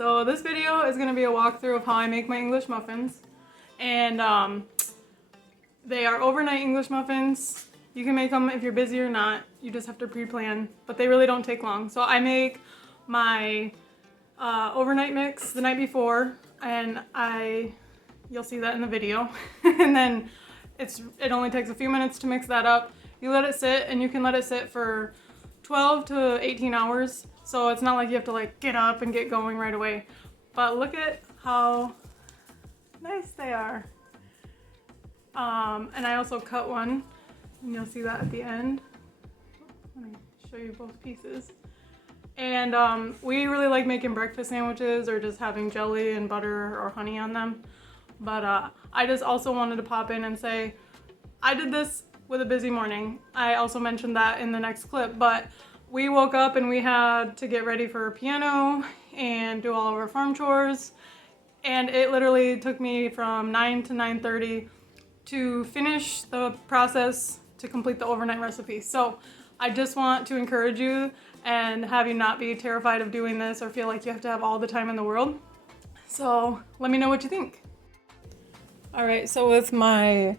So this video is going to be a walkthrough of how I make my English muffins. And they are overnight English muffins. You can make them if you're busy or not. You just have to pre-plan, but they really don't take long. So I make my overnight mix the night before, and you'll see that in the video. And then it only takes a few minutes to mix that up. You let it sit, and you can let it sit for 12 to 18 hours. So it's not like you have to like get up and get going right away. But look at how nice they are. And I also cut one, and you'll see that at the end. Let me show you both pieces. And we really like making breakfast sandwiches or just having jelly and butter or honey on them. But I just also wanted to pop in and say, I did this with a busy morning. I also mentioned that in the next clip, but we woke up and we had to get ready for piano and do all of our farm chores. And it literally took me from 9 to 9:30 to finish the process to complete the overnight recipe. So I just want to encourage you and have you not be terrified of doing this or feel like you have to have all the time in the world. So let me know what you think. All right, so with my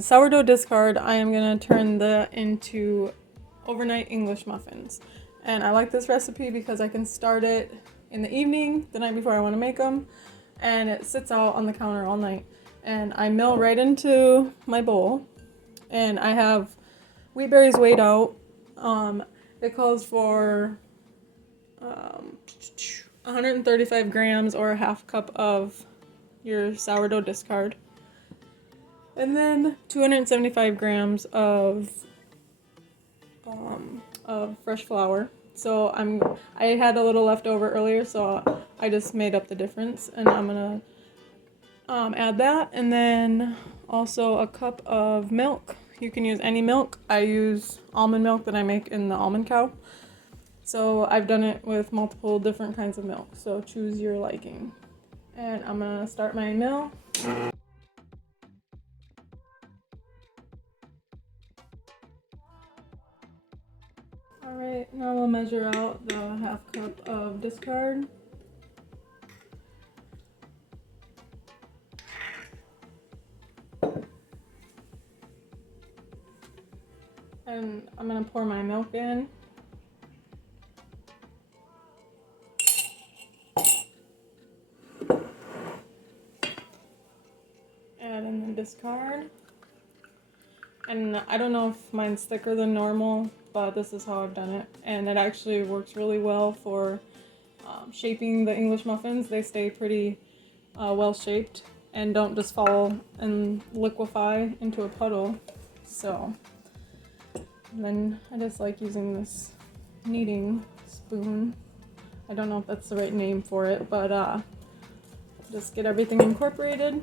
sourdough discard, I am gonna turn that into overnight English muffins. And I like this recipe because I can start it in the evening, the night before I want to make them, and it sits out on the counter all night. And I mill right into my bowl, and I have wheat berries weighed out. It calls for 135 grams or a half cup of your sourdough discard, and then 275 grams of fresh flour. So I had a little left over earlier, so I just made up the difference, and I'm gonna add that, and then also a cup of milk. You can use any milk. I use almond milk that I make in the Almond Cow. So I've done it with multiple different kinds of milk, so choose your liking. And I'm gonna start my mill. Alright, now we'll measure out the half cup of discard. And I'm going to pour my milk in. Add in the discard. And I don't know if mine's thicker than normal, but this is how I've done it. And it actually works really well for shaping the English muffins. They stay pretty well shaped and don't just fall and liquefy into a puddle. So, and then I just like using this kneading spoon. I don't know if that's the right name for it, but just get everything incorporated.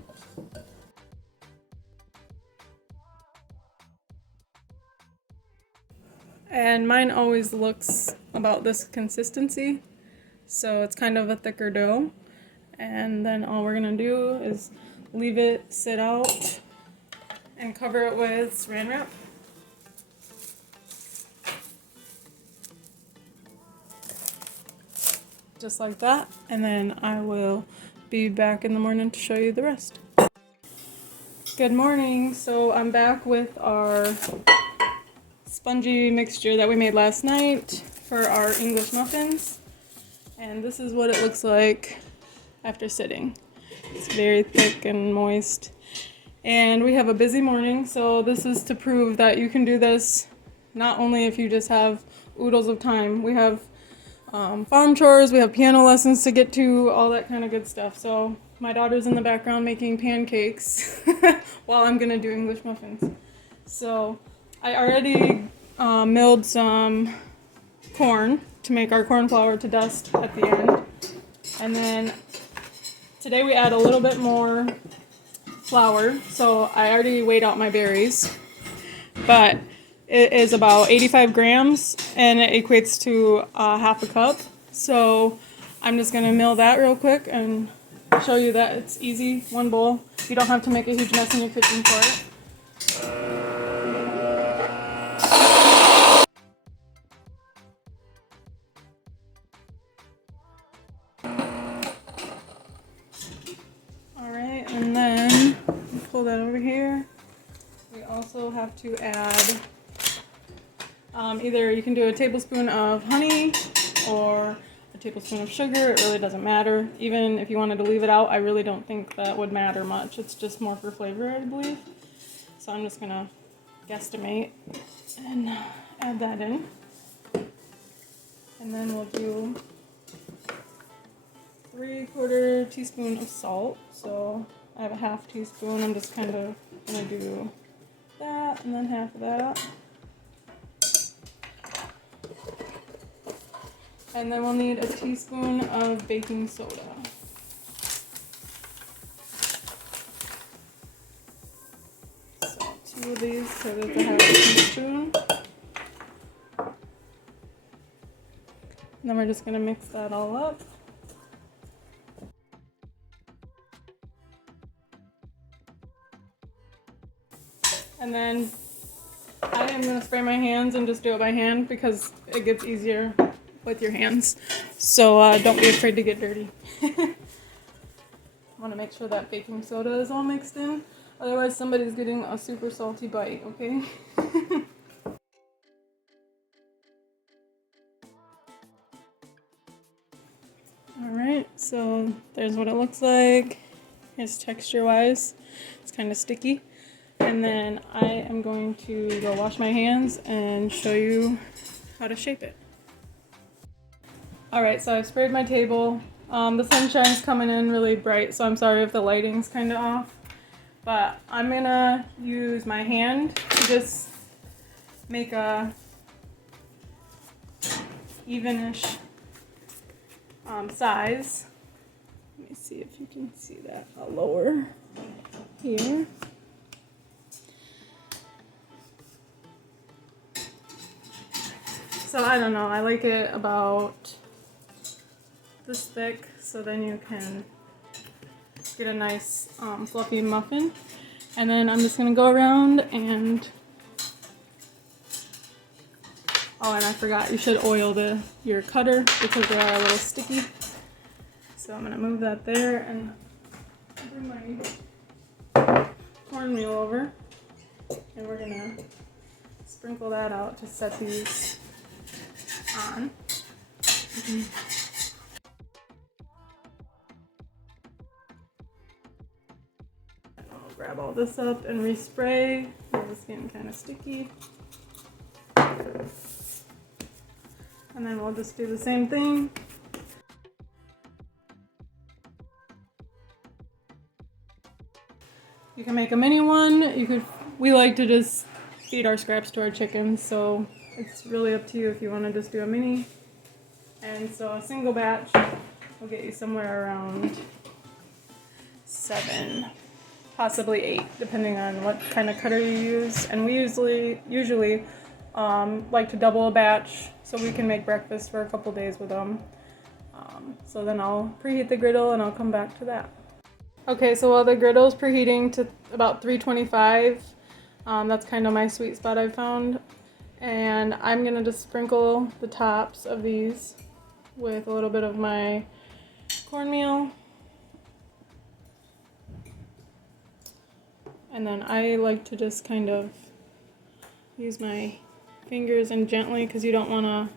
And mine always looks about this consistency, so it's kind of a thicker dough. And then all we're gonna do is leave it sit out and cover it with saran wrap. Just like that, and then I will be back in the morning to show you the rest. Good morning. So I'm back with our spongy mixture that we made last night for our English muffins, and this is what it looks like after sitting. It's very thick and moist, and we have a busy morning, so this is to prove that you can do this not only if you just have oodles of time. We have farm chores, we have piano lessons to get to, all that kind of good stuff. So my daughter's in the background making pancakes while I'm gonna do English muffins. So I already milled some corn to make our corn flour to dust at the end. And then today we add a little bit more flour. So I already weighed out my berries, but it is about 85 grams and it equates to half a cup. So I'm just gonna mill that real quick and show you that it's easy, one bowl. You don't have to make a huge mess in your kitchen for it. sprinkle that over here. We also have to add, either you can do a tablespoon of honey or a tablespoon of sugar. It really doesn't matter. Even if you wanted to leave it out, I really don't think that would matter much. It's just more for flavor, I believe. So I'm just gonna guesstimate and add that in. And then we'll do 3/4 teaspoon of salt. So I have a 1/2 teaspoon. I'm just kind of gonna do that and then half of that. And then we'll need a teaspoon of baking soda. So 2 of these, so that's a 1/2 teaspoon. And then we're just gonna mix that all up. And then I am gonna spray my hands and just do it by hand because it gets easier with your hands. So don't be afraid to get dirty. I want to make sure that baking soda is all mixed in. Otherwise somebody's getting a super salty bite, okay? Alright, so there's what it looks like. Here's texture wise. It's kind of sticky. And then I am going to go wash my hands and show you how to shape it. Alright, so I've sprayed my table. The sunshine's coming in really bright, so I'm sorry if the lighting's kind of off. But I'm gonna use my hand to just make a evenish size. Let me see if you can see that. I'll lower here. So I don't know, I like it about this thick, so then you can get a nice fluffy muffin. And then I'm just gonna go around and, oh, and I forgot, you should oil your cutter because they are a little sticky. So I'm gonna move that there and bring my cornmeal over, and we're gonna sprinkle that out to set these on. I'll grab all this up and respray. It's getting kind of sticky. And then we'll just do the same thing. You can make a mini one. We like to just feed our scraps to our chickens, so it's really up to you if you want to just do a mini. And so a single batch will get you somewhere around 7, possibly 8, depending on what kind of cutter you use. And we usually like to double a batch so we can make breakfast for a couple days with them. So then I'll preheat the griddle and I'll come back to that. Okay, so while the griddle is preheating to about 325, that's kind of my sweet spot I've found. And I'm gonna just sprinkle the tops of these with a little bit of my cornmeal. And then I like to just kind of use my fingers and gently, because you don't want to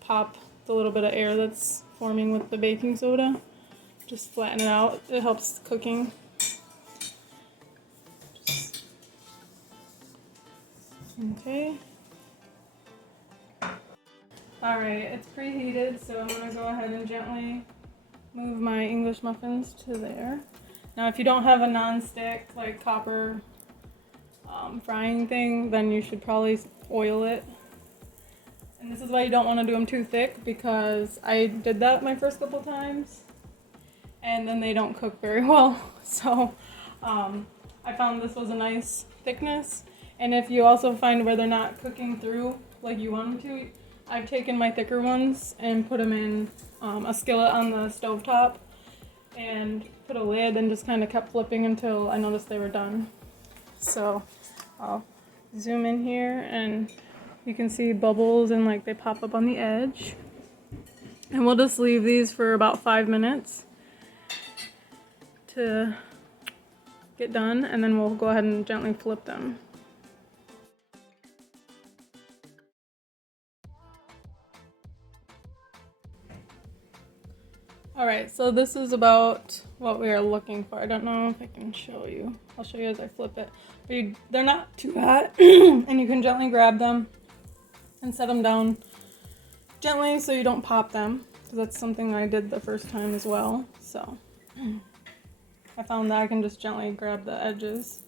pop the little bit of air that's forming with the baking soda. Just flatten it out. It helps cooking. Okay. Alright, it's preheated, so I'm going to go ahead and gently move my English muffins to there. Now if you don't have a non-stick, like copper frying thing, then you should probably oil it. And this is why you don't want to do them too thick, because I did that my first couple times and then they don't cook very well. So I found this was a nice thickness. And if you also find where they're not cooking through like you want them to, I've taken my thicker ones and put them in a skillet on the stovetop and put a lid and just kind of kept flipping until I noticed they were done. So I'll zoom in here and you can see bubbles and like they pop up on the edge. And we'll just leave these for about 5 minutes to get done, and then we'll go ahead and gently flip them. Alright, so this is about what we are looking for. I don't know if I can show you. I'll show you as I flip it. But they're not too hot, and you can gently grab them and set them down gently so you don't pop them, because that's something I did the first time as well. So I found that I can just gently grab the edges.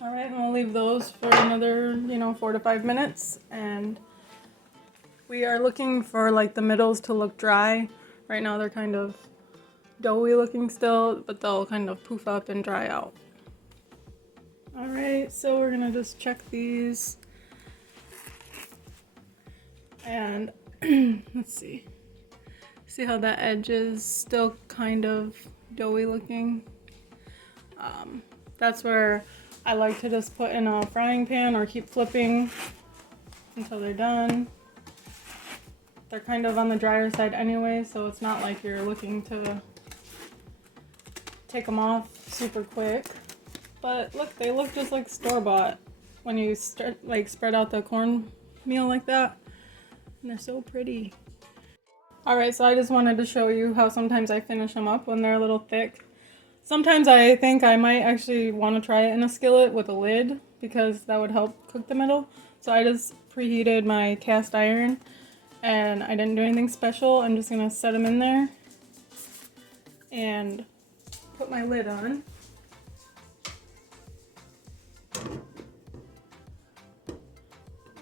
Alright, and we'll leave those for another, 4 to 5 minutes, and we are looking for like the middles to look dry. Right now they're kind of doughy looking still, but they'll kind of poof up and dry out. Alright, so we're gonna just check these, and let's see how that edge is still kind of doughy looking. That's where I like to just put in a frying pan or keep flipping until they're done. They're kind of on the drier side anyway, so it's not like you're looking to take them off super quick. But look, they look just like store-bought when you start spread out the cornmeal like that. And they're so pretty. Alright, so I just wanted to show you how sometimes I finish them up when they're a little thick. Sometimes I think I might actually want to try it in a skillet with a lid, because that would help cook the middle. So I just preheated my cast iron, and I didn't do anything special. I'm just going to set them in there and put my lid on.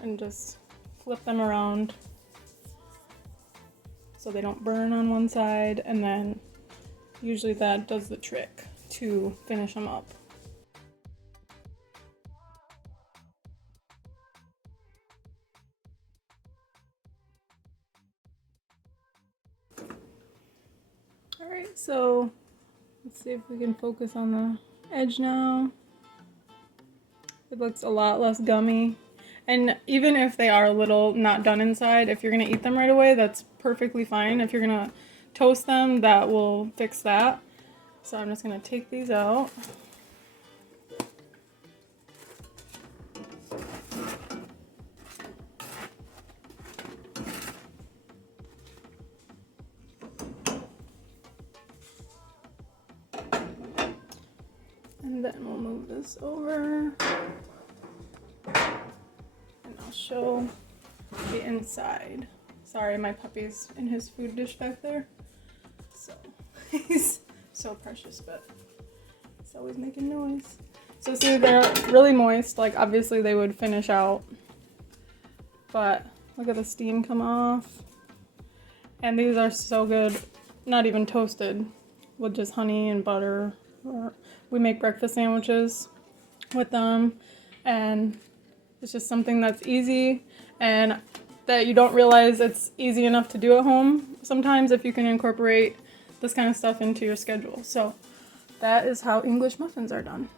And just flip them around so they don't burn on one side, and then usually that does the trick to finish them up. Alright, so let's see if we can focus on the edge now. It looks a lot less gummy. And even if they are a little not done inside, if you're going to eat them right away, that's perfectly fine. If you're going to toast them, that will fix that. So I'm just going to take these out. And then we'll move this over. And I'll show the inside. Sorry, my puppy's in his food dish back there. So he's so precious, but he's always making noise. So see, they're really moist. Like, obviously they would finish out, but look at the steam come off. And these are so good, not even toasted, with just honey and butter. Or we make breakfast sandwiches with them, and it's just something that's easy and that you don't realize it's easy enough to do at home sometimes if you can incorporate this kind of stuff into your schedule. So that is how English muffins are done.